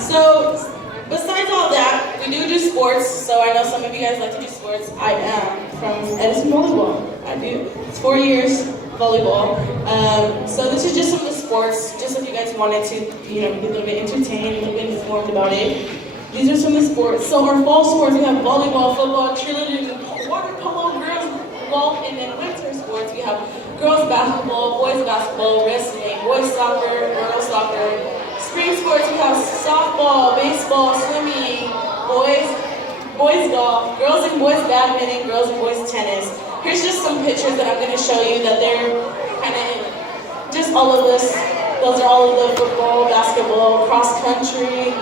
So besides all that, we do sports. So I know some of you guys like to do sports. I am from Edison Volleyball. I do. It's 4 years volleyball. So this is just some of the sports, just if you guys wanted to, be a little bit entertained, a little bit informed about it. These are some of the sports. So our fall sports, we have volleyball, football, cheerleading, water polo, girls golf, and then winter sports, we have girls basketball, boys basketball, wrestling, boys soccer, girls soccer. Spring sports, we have softball, baseball, swimming, boys golf, girls and boys badminton, girls and boys tennis. Here's just some pictures that I'm going to show you that they're kind of just all of this. Those are all of the football, basketball, cross country.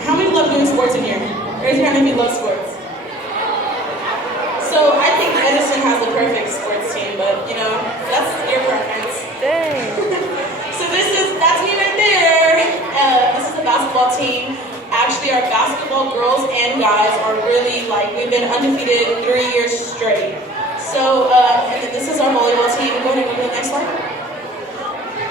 How many love doing sports in here? Raise your hand if you love sports. So I think Edison has the perfect sports team, but that's your preference. Dang. So that's me right there. This is the basketball team. Actually, our basketball girls and guys are really we've been undefeated 3 years straight. So, and then this is our volleyball team. Go ahead and go to the next slide.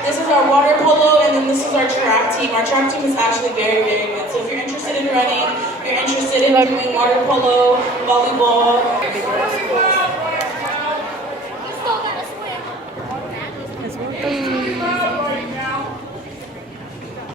This is our water polo, and then this is our track team. Our track team is actually very, very good. So if you're interested in running, you're interested in doing water polo, volleyball,